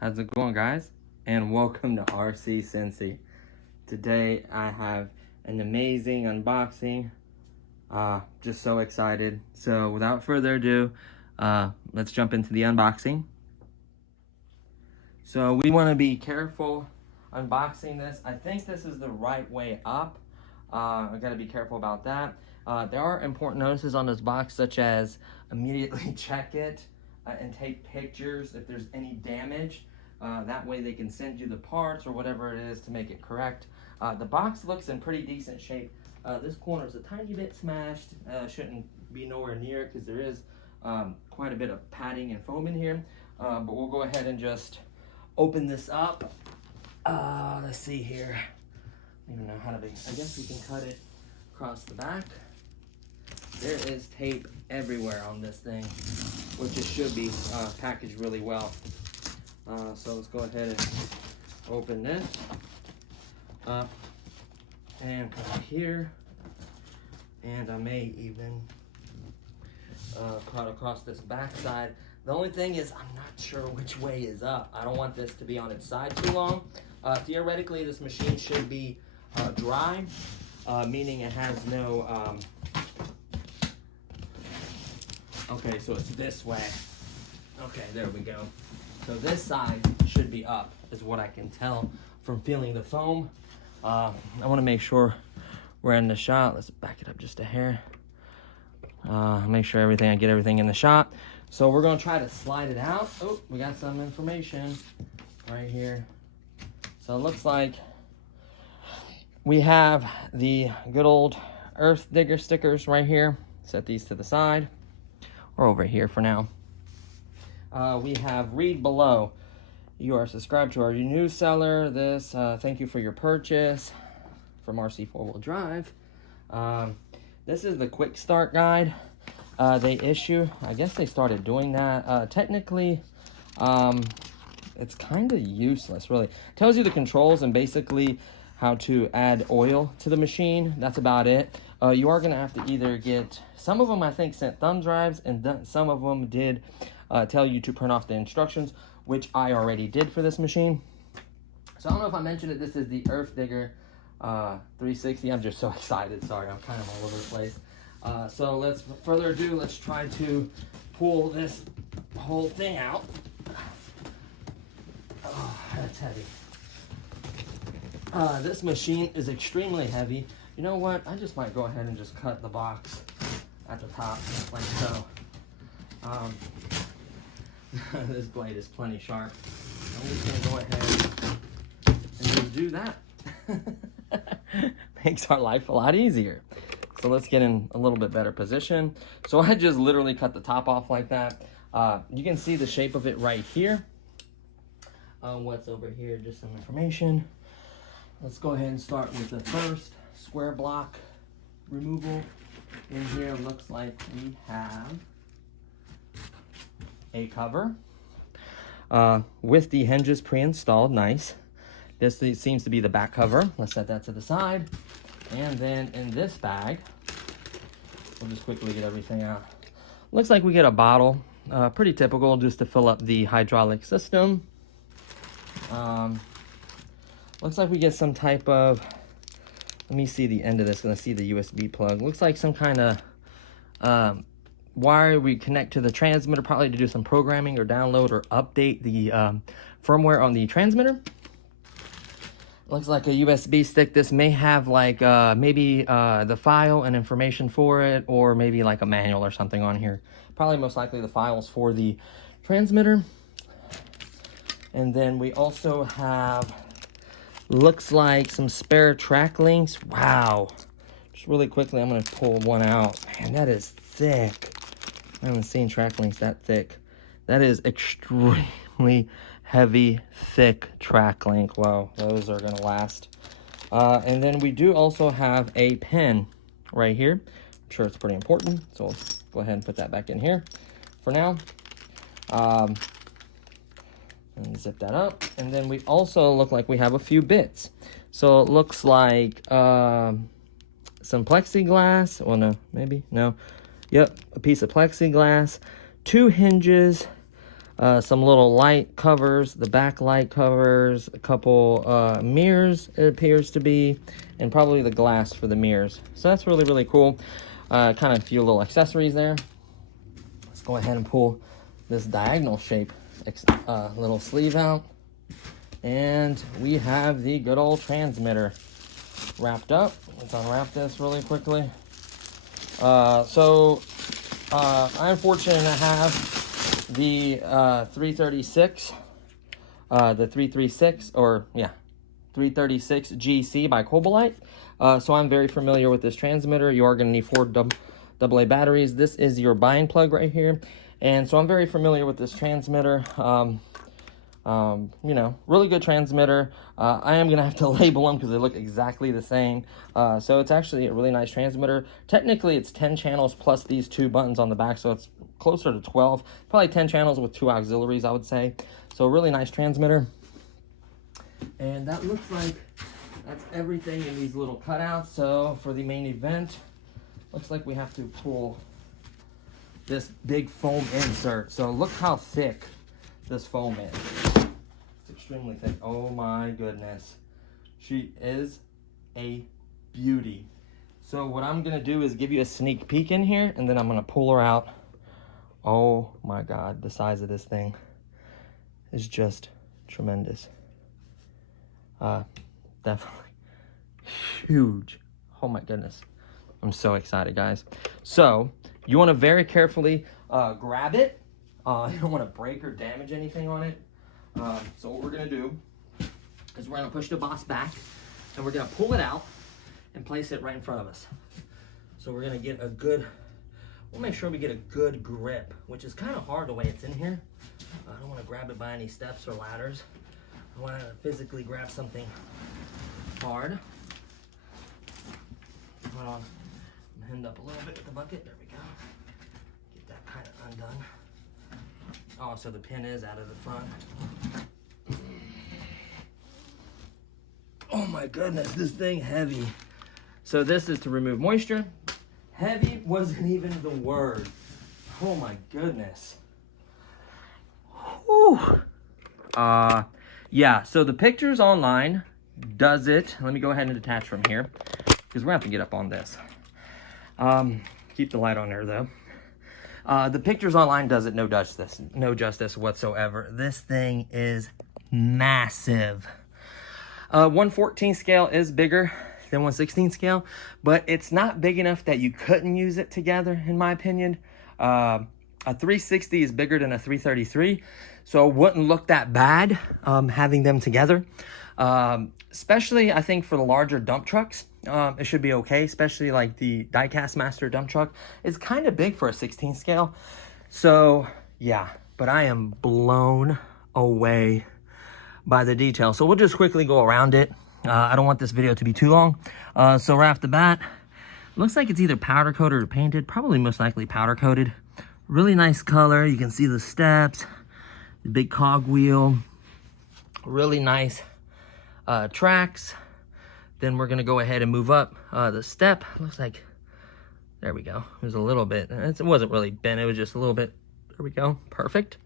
How's it going, guys? And welcome to RC Cincy. Today I have an amazing unboxing. Just so excited. So without further ado, let's jump into the unboxing. So we want to be careful unboxing this. I think this is the right way up. I got to be careful about that. There are important notices on this box, such as immediately check it and take pictures if there's any damage. That way they can send you the parts or whatever it is to make it correct. The box looks in pretty decent shape. This corner is a tiny bit smashed. Shouldn't be nowhere near it because there is quite a bit of padding and foam in here. But we'll go ahead and just open this up. Let's see here. I don't even know how to be. I guess we can cut it across the back. There is tape everywhere on this thing, which it should be packaged really well. So let's go ahead and open this up and put it here. And I may even cut across this back side. The only thing is I'm not sure which way is up. I don't want this to be on its side too long. Theoretically, this machine should be dry, meaning it has no... Okay, so it's this way. Okay, there we go. So this side should be up, is what I can tell from feeling the foam. I want to make sure we're in the shot. Let's back it up just a hair. Make sure I get everything in the shot. So we're going to try to slide it out. Oh, we got some information right here. So it looks like we have the good old Earth Digger stickers right here. Set these to the side, or over here for now. We have read below. You are subscribed to our news seller. This, thank you for your purchase from RC4WD Drive. This is the quick start guide they issue. I guess they started doing that. Technically, it's kind of useless, really. It tells you the controls and basically how to add oil to the machine. That's about it. You are going to have to either get, some of them I think sent thumb drives, and some of them did tell you to print off the instructions, which I already did for this machine. So I don't know if I mentioned it, this is the Earth Digger 360. I'm just so excited, sorry, I'm kind of all over the place. So let's, further ado, let's try to pull this whole thing out. Oh, that's heavy. This machine is extremely heavy. You know what? I just might go ahead and just cut the box at the top, like so. This blade is plenty sharp. I'm just gonna go ahead and just do that. Makes our life a lot easier. So let's get in a little bit better position. So I just literally cut the top off like that. You can see the shape of it right here. What's over here, just some information. Let's go ahead and start with the first square block removal. In here looks like we have a cover with the hinges pre-installed. Nice. This seems to be the back cover. Let's set that to the side. And then in this bag, we'll just quickly get everything out. Looks like we get a bottle, pretty typical, just to fill up the hydraulic system. Looks like we get some type of, let me see the end of this, gonna see the USB plug. Looks like some kind of wire we connect to the transmitter, probably to do some programming or download or update the firmware on the transmitter. Looks like a USB stick. This may have like maybe the file and information for it, or maybe like a manual or something on here. Probably most likely the files for the transmitter. And then we also have, looks like some spare track links. Wow. Just really quickly, I'm going to pull one out. Man, that is thick. I haven't seen track links that thick. That is extremely heavy, thick track link. Wow, those are going to last. And then we do also have a pen right here. I'm sure it's pretty important, so let's go ahead and put that back in here for now. And zip that up. And then we also look like we have a few bits. So it looks like some plexiglass. Well, no, maybe, no. Yep, a piece of plexiglass, 2 hinges, some little light covers, the back light covers, a couple mirrors, it appears to be, and probably the glass for the mirrors. So that's really, really cool. Kind of a few little accessories there. Let's go ahead and pull this diagonal shape little sleeve out. And we have the good old transmitter wrapped up. Let's unwrap this really quickly. I'm fortunate to have the 336, the 336 GC by Cobalite. So I'm very familiar with this transmitter. You are going to need 4 AA batteries. This is your bind plug right here. And so I'm very familiar with this transmitter. You know, really good transmitter. I am gonna have to label them because they look exactly the same. So it's actually a really nice transmitter. Technically it's 10 channels plus these 2 buttons on the back, so it's closer to 12, probably 10 channels with 2 auxiliaries, I would say. So a really nice transmitter. And that looks like that's everything in these little cutouts. So for the main event, looks like we have to pull this big foam insert. So look how thick this foam is. It's extremely thick. Oh my goodness. She is a beauty. So what I'm gonna do is give you a sneak peek in here, and then I'm gonna pull her out. Oh my God, the size of this thing is just tremendous. Definitely huge. Oh my goodness. I'm so excited, guys. So you wanna very carefully grab it. You don't want to break or damage anything on it. So what we're going to do is we're going to push the boss back, and we're going to pull it out and place it right in front of us. So we're going to get a good, we'll make sure we get a good grip, which is kind of hard the way it's in here. I don't want to grab it by any steps or ladders. I want to physically grab something hard. Hold on. I'm hemmed up a little bit with the bucket. There we go. Get that kind of undone. Oh, so the pin is out of the front. Oh my goodness, this thing heavy. So this is to remove moisture. Heavy wasn't even the word. Oh my goodness. Whew. Yeah, so the pictures online does it. Let me go ahead and detach from here, because we're gonna have to get up on this. Keep the light on there though. The pictures online does it no justice whatsoever. This thing is massive. 1/14 scale is bigger than 1/16 scale, but it's not big enough that you couldn't use it together, in my opinion. A 360 is bigger than a 333, so it wouldn't look that bad having them together. Especially, I think, for the larger dump trucks, it should be okay, especially like the Diecast Master dump truck is kind of big for a 16 scale. So, yeah, but I am blown away by the detail. So we'll just quickly go around it. I don't want this video to be too long. So right off the bat, looks like it's either powder coated or painted, probably most likely powder coated. Really nice color. You can see the steps, the big cog wheel, really nice tracks. Then we're gonna go ahead and move up the step. Looks like, there we go. It was a little bit, it wasn't really bent, it was just a little bit. There we go, perfect.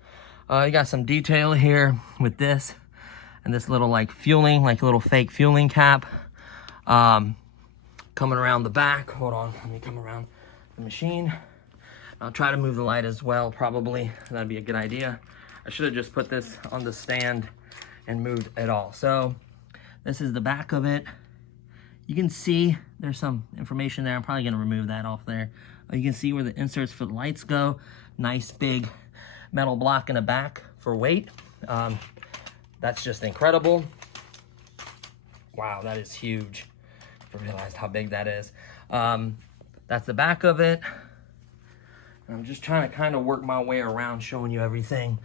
You got some detail here with this, and this little like fueling, like a little fake fueling cap. Coming around the back, hold on, let me come around the machine. I'll try to move the light as well, probably, that'd be a good idea. I should have just put this on the stand and moved it all. So this is the back of it. You can see there's some information there. I'm probably gonna remove that off there. You can see where the inserts for the lights go. Nice big metal block in the back for weight. That's just incredible. Wow, that is huge. I realized how big that is. That's the back of it. I'm just trying to kind of work my way around showing you everything.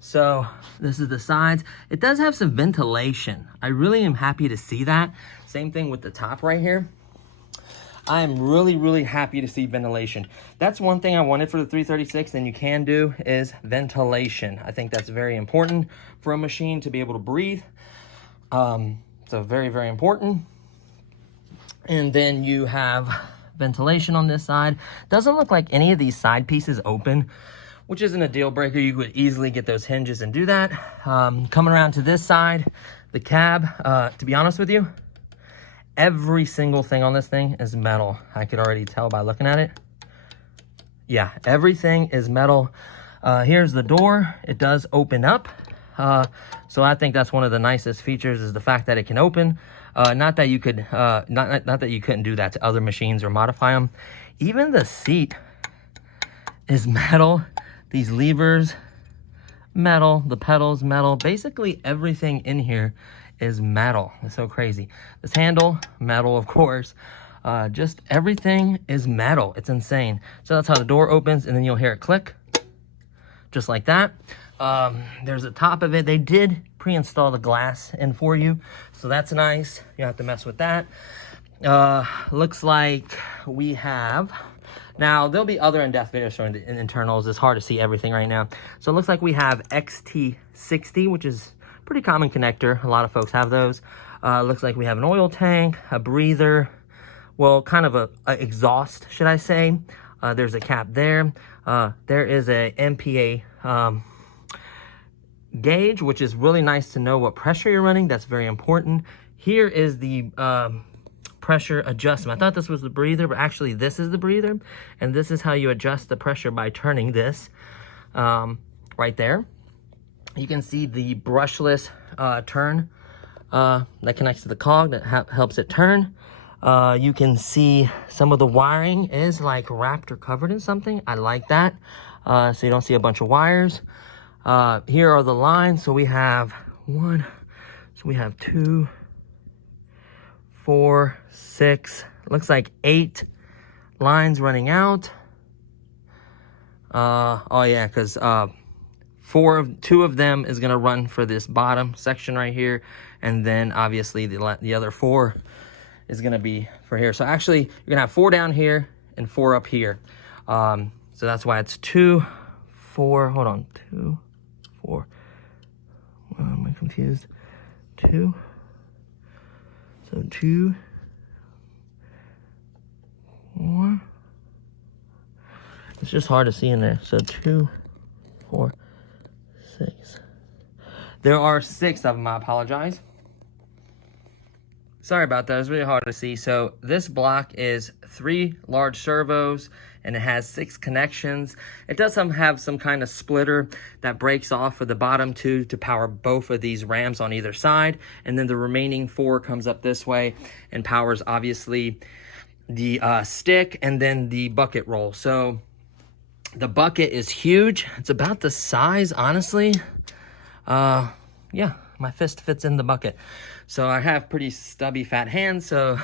So this is the sides. It does have some ventilation. I really am happy to see that. Same thing with the top right here. I am really, really happy to see ventilation. That's one thing I wanted for the 336, and you can do, is ventilation. I think that's very important for a machine to be able to breathe. So very, very important. And then you have ventilation on this side. Doesn't look like any of these side pieces open, which isn't a deal breaker. You could easily get those hinges and do that. Coming around to this side, the cab, to be honest with you, every single thing on this thing is metal. I could already tell by looking at it. Yeah, everything is metal. Here's the door. It does open up. So I think that's one of the nicest features, is the fact that it can open. Not that you could, not that you couldn't do that to other machines or modify them. Even the seat is metal. These levers, metal. The pedals, metal. Basically everything in here is metal. It's so crazy. This handle, metal, of course. Just everything is metal. It's insane. So that's how the door opens, and then you'll hear it click, just like that. There's the top of it. They did pre-install the glass in for you, so that's nice. You don't have to mess with that. Looks like we have, now there'll be other in-depth videos showing the internals. It's hard to see everything right now. So it looks like we have XT60, which is pretty common connector. A lot of folks have those. Looks like we have an oil tank, a breather, well, kind of a exhaust, should I say. There's a cap there. There is a MPA gauge, which is really nice to know what pressure you're running. That's very important. Here is the pressure adjustment. I thought this was the breather, but actually this is the breather, and this is how you adjust the pressure by turning this right there. You can see the brushless turn that connects to the cog that helps it turn. You can see some of the wiring is like wrapped or covered in something. I like that. So you don't see a bunch of wires. Here are the lines. So we have 2, 4, 6, looks like 8 lines running out. Oh yeah, because 2 of them is gonna run for this bottom section right here, and then obviously the other 4 is gonna be for here. So actually you're gonna have 4 down here and 4 up here. So that's why it's 2, 4, hold on, 2, 4. Am I confused? 2. So 2, 4. It's just hard to see in there. So 2, 4, 6. There are 6 of them, I apologize. Sorry about that, it's really hard to see. So this block is 3 large servos, and it has 6 connections. It does have some kind of splitter that breaks off for the bottom 2 to power both of these rams on either side. And then the remaining 4 comes up this way and powers obviously the stick and then the bucket roll. So the bucket is huge. It's about the size, honestly. Yeah, my fist fits in the bucket. So I have pretty stubby fat hands, so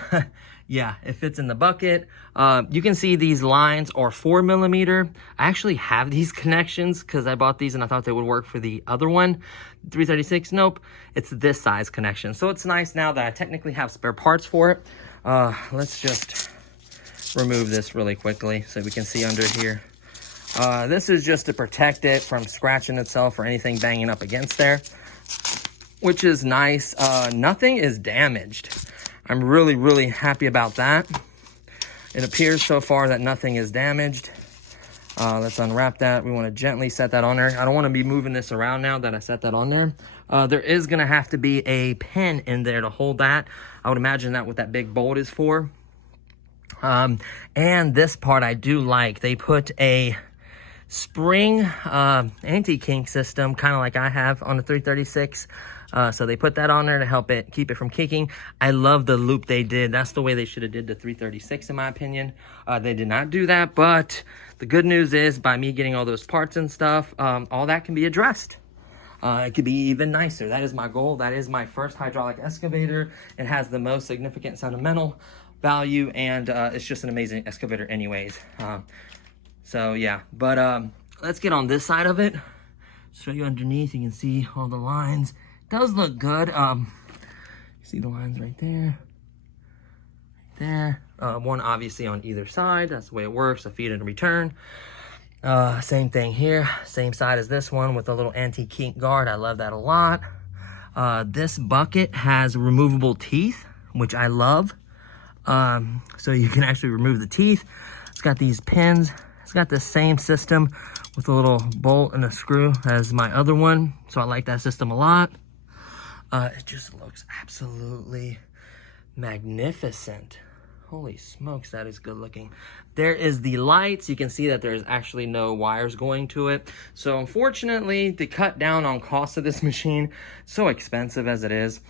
yeah, it fits in the bucket. You can see these lines are 4mm. I actually have these connections because I bought these and I thought they would work for the other one. 336, nope, it's this size connection. So it's nice now that I technically have spare parts for it. Let's just remove this really quickly so we can see under here. This is just to protect it from scratching itself or anything banging up against there, which is nice. Nothing is damaged. I'm really, really happy about that. It appears so far that nothing is damaged. Let's unwrap that. We want to gently set that on there. I don't want to be moving this around now that I set that on there. There is going to have to be a pin in there to hold that. I would imagine that what that big bolt is for. And this part I do like. They put a spring anti-kink system, kind of like I have on the 336. So they put that on there to help it keep it from kicking. I love the loop they did. That's the way they should have did the 336 in my opinion. They did not do that, but the good news is by me getting all those parts and stuff, all that can be addressed. It could be even nicer. That is my goal. That is my first hydraulic excavator. It has the most significant sentimental value, and it's just an amazing excavator anyways. So yeah, but let's get on this side of it. Show you underneath. You can see all the lines. Does look good. You see the lines right there, right there. One obviously on either side. That's the way it works. A feed and a return. Same thing here. Same side as this one with a little anti-kink guard. I love that a lot. This bucket has removable teeth, which I love. So you can actually remove the teeth. It's got these pins. It's It's got the same system with a little bolt and a screw as my other one, so I like that system a lot. It just looks absolutely magnificent. Holy smokes, that is good looking. There is the lights. You can see that there's actually no wires going to it. So unfortunately, to cut down on cost of this machine, so expensive as it is,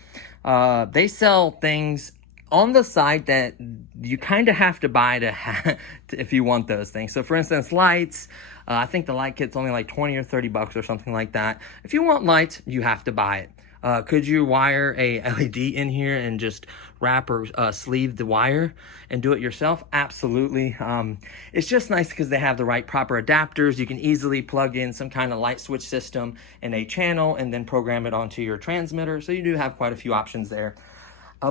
they sell things on the side that you kind of have to buy to if you want those things. So for instance, lights, I think the light kit's only like 20 or 30 bucks or something like that. If you want lights, you have to buy it. Could you wire a LED in here and just wrap or sleeve the wire and do it yourself? Absolutely. It's just nice because they have the right proper adapters. You can easily plug in some kind of light switch system in a channel and then program it onto your transmitter. So you do have quite a few options there.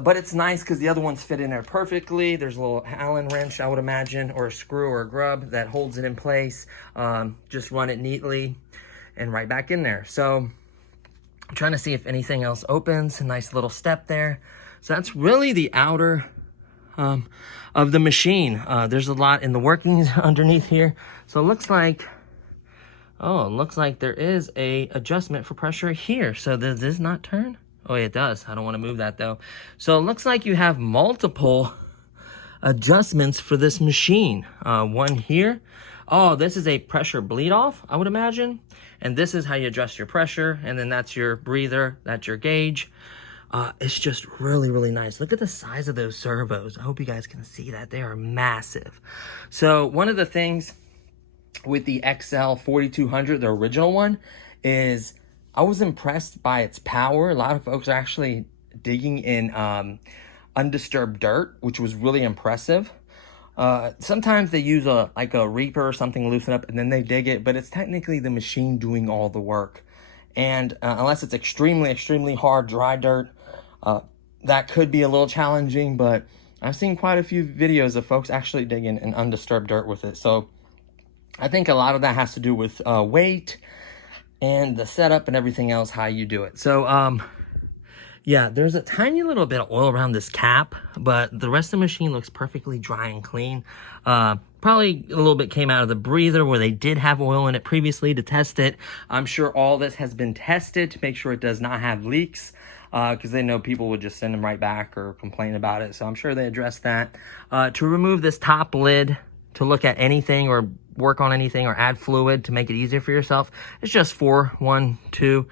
But it's nice because the other ones fit in there perfectly. There's a little Allen wrench, I would imagine, or a screw or a grub that holds it in place. Just run it neatly and right back in there. So I'm trying to see if anything else opens. A nice little step there. So that's really the outer of the machine. There's a lot in the workings underneath here. So it looks like, oh, it looks like there is a adjustment for pressure here. So does this not turn? Oh, it does. I don't want to move that though. So it looks like you have multiple adjustments for this machine. One here. Oh, this is a pressure bleed off, I would imagine. And this is how you adjust your pressure. And then that's your breather. That's your gauge. It's just really, really nice. Look at the size of those servos. I hope you guys can see that. They are massive. So one of the things with the XL4200, the original one, is I was impressed by its power. A lot of folks are actually digging in undisturbed dirt, which was really impressive. Sometimes they use a reaper or something to loosen up and then they dig it, but it's technically the machine doing all the work. And unless it's extremely, extremely hard, dry dirt, that could be a little challenging, but I've seen quite a few videos of folks actually digging in undisturbed dirt with it. So I think a lot of that has to do with weight and the setup and everything else, how you do it. So, yeah, there's a tiny little bit of oil around this cap, but the rest of the machine looks perfectly dry and clean. Probably a little bit came out of the breather where they did have oil in it previously to test it. I'm sure all this has been tested to make sure it does not have leaks, because they know people would just send them right back or complain about it. So I'm sure they addressed that. To remove this top lid, to look at anything or work on anything or add fluid to make it easier for yourself, it's just 1, 2,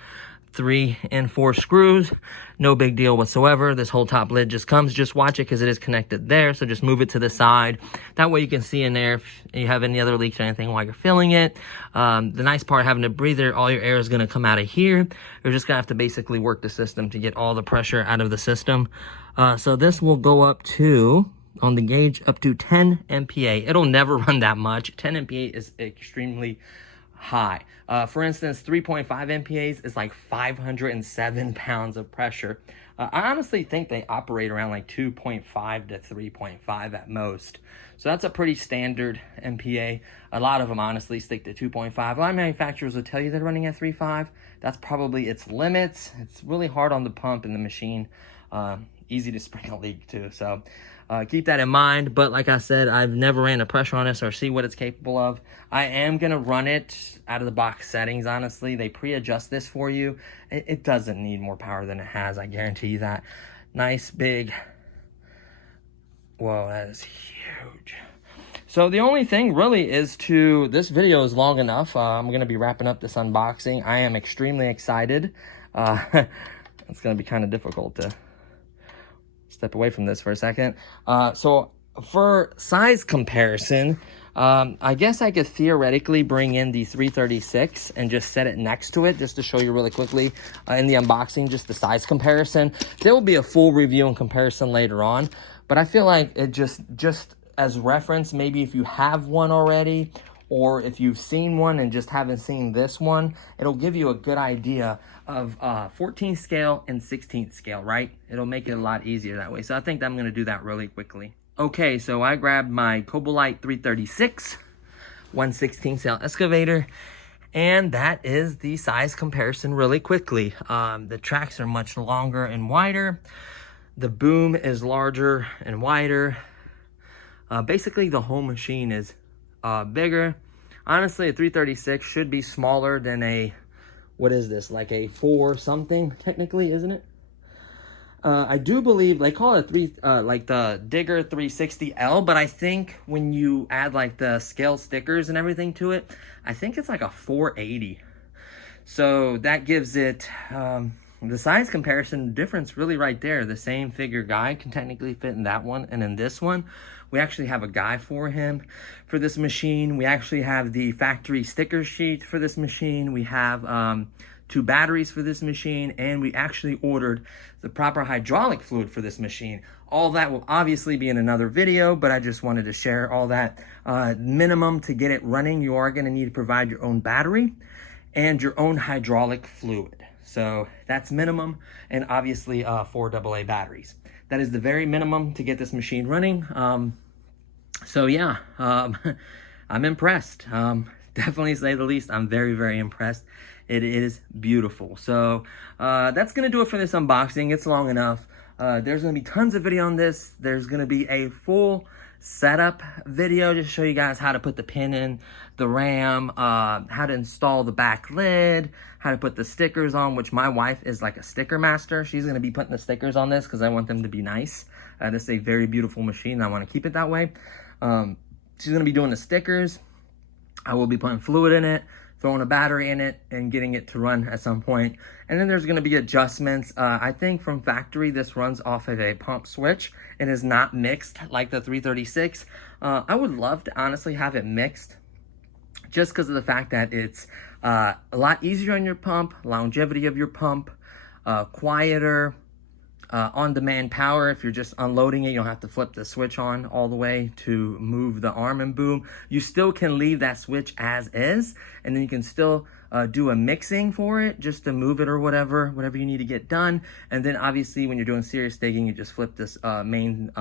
3, and 4 screws. No big deal whatsoever. This whole top lid just comes. Just watch it because it is connected there. So just move it to the side. That way you can see in there if you have any other leaks or anything while you're filling it. The nice part, having a breather, all your air is going to come out of here. You're just going to have to basically work the system to get all the pressure out of the system. So this will go up to, on the gauge, up to 10 MPa. It'll never run that much. 10 MPa is extremely high. For instance, 3.5 MPAs is like 507 pounds of pressure. I honestly think they operate around like 2.5 to 3.5 at most. So that's a pretty standard MPA. A lot of them honestly stick to 2.5. A lot of manufacturers will tell you they're running at 3.5. That's probably its limits. It's really hard on the pump and the machine. Easy to spring a leak too. So keep that in mind. But like I said, I've never ran a pressure on this or see what it's capable of. I am going to run it out of the box settings, honestly. They pre-adjust this for you. It doesn't need more power than it has. I guarantee you that. Nice big. Whoa, that is huge. So the only thing really is this video is long enough. I'm going to be wrapping up this unboxing. I am extremely excited. It's going to be kind of difficult to step away from this for a second. So for size comparison, I guess I could theoretically bring in the 336 and just set it next to it just to show you really quickly in the unboxing, just the size comparison. There will be a full review and comparison later on, but I feel like it just as reference, maybe if you have one already, or if you've seen one and just haven't seen this one, it'll give you a good idea of 14th scale and 16th scale, right? It'll make it a lot easier that way. So I think I'm going to do that really quickly. Okay, so I grabbed my Cobolite 336, 1/16 scale excavator, and that is the size comparison really quickly. The tracks are much longer and wider. The boom is larger and wider. Basically, the whole machine is bigger. Honestly, a 336 should be smaller than a, what is this, like a 4 something technically, isn't it? I do believe they call it like the Digger 360L, but I think when you add like the scale stickers and everything to it, I think it's like a 480. So that gives it the size comparison difference really right there. The same figure guy can technically fit in that one, and in this one, we actually have a guy for him for this machine. We actually have the factory sticker sheet for this machine. We have 2 batteries for this machine, and we actually ordered the proper hydraulic fluid for this machine. All that will obviously be in another video, but I just wanted to share all that. Minimum to get it running, you are gonna need to provide your own battery and your own hydraulic fluid. So that's minimum, and obviously 4 AA batteries. That is the very minimum to get this machine running. So yeah, I'm impressed. Definitely say the least. I'm very, very impressed. It is beautiful. So that's gonna do it for this unboxing. It's long enough. There's gonna be tons of video on this. There's gonna be a full setup video just to show you guys how to put the pin in the RAM, how to install the back lid, how to put the stickers on, which my wife is like a sticker master. She's gonna be putting the stickers on this because I want them to be nice. This is a very beautiful machine, and I want to keep it that way. She's gonna be doing the stickers. I will be putting fluid in it, throwing a battery in it, and getting it to run at some point. And then there's gonna be adjustments. I think from factory, this runs off of a pump switch. It is not mixed like the 336. I would love to honestly have it mixed just because of the fact that it's a lot easier on your pump, longevity of your pump, quieter, on-demand power. If you're just unloading it, you don't have to flip the switch on all the way to move the arm and boom. You still can leave that switch as is, and then you can still do a mixing for it just to move it or whatever you need to get done. And then obviously when you're doing serious digging, you just flip this main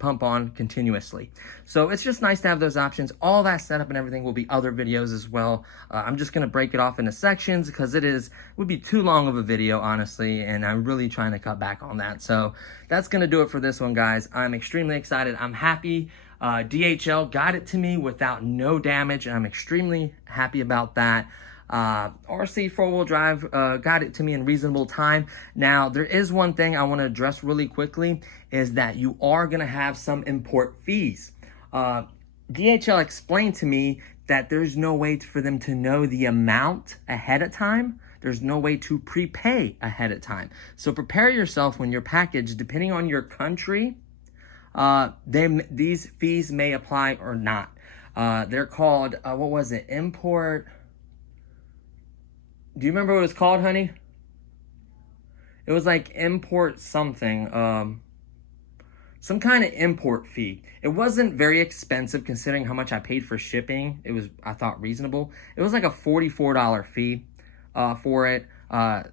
pump on continuously. So it's just nice to have those options. All that setup and everything will be other videos as well. I'm just gonna break it off into sections because it would be too long of a video, honestly, and I'm really trying to cut back on that. So that's gonna do it for this one, guys. I'm extremely excited. I'm happy. DHL got it to me without no damage, and I'm extremely happy about that. RC 4-wheel drive got it to me in reasonable time. Now, there is one thing I want to address really quickly, is that you are going to have some import fees. DHL explained to me that there's no way for them to know the amount ahead of time. There's no way to prepay ahead of time. So prepare yourself when your package, depending on your country, these fees may apply or not. They're called, what was it? Import. Do you remember what it was called, honey? It was like import something. Some kind of import fee. It wasn't very expensive considering how much I paid for shipping. It was, I thought, reasonable. It was like a $44 fee for it. I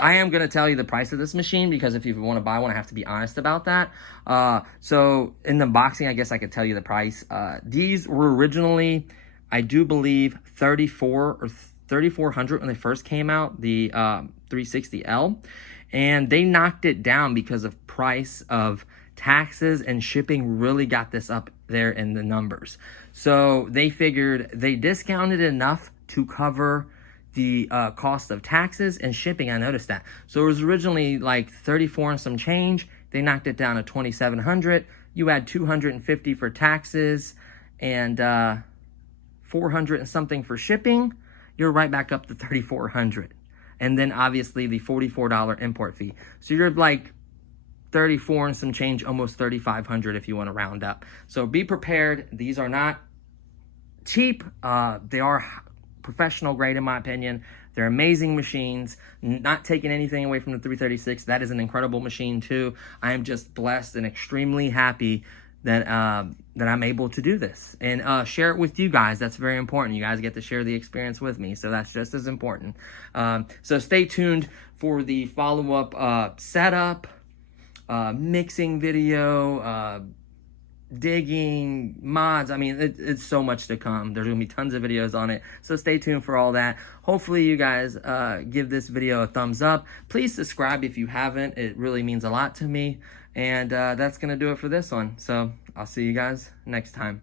am going to tell you the price of this machine because if you want to buy one, I have to be honest about that. So in the unboxing, I guess I could tell you the price. These were originally, I do believe, $3,400 when they first came out, the 360L, and they knocked it down because of price of taxes, and shipping really got this up there in the numbers. So they figured they discounted enough to cover the cost of taxes and shipping. I noticed that. So it was originally like 34 and some change. They knocked it down to 2,700. You add 250 for taxes and 400 and something for shipping. You're right back up to 3,400. And then obviously the $44 import fee. So you're like 34 and some change, almost 3,500 if you want to round up. So be prepared. These are not cheap. They are professional grade in my opinion. They're amazing machines. Not taking anything away from the 336. That is an incredible machine too. I am just blessed and extremely happy that that I'm able to do this and share it with you guys. That's very important. You guys get to share the experience with me, so that's just as important. So stay tuned for the follow-up setup, mixing video, digging, mods. I mean, it's so much to come. There's gonna be tons of videos on it, so stay tuned for all that. Hopefully you guys give this video a thumbs up. Please subscribe if you haven't. It really means a lot to me. And that's gonna do it for this one. So I'll see you guys next time.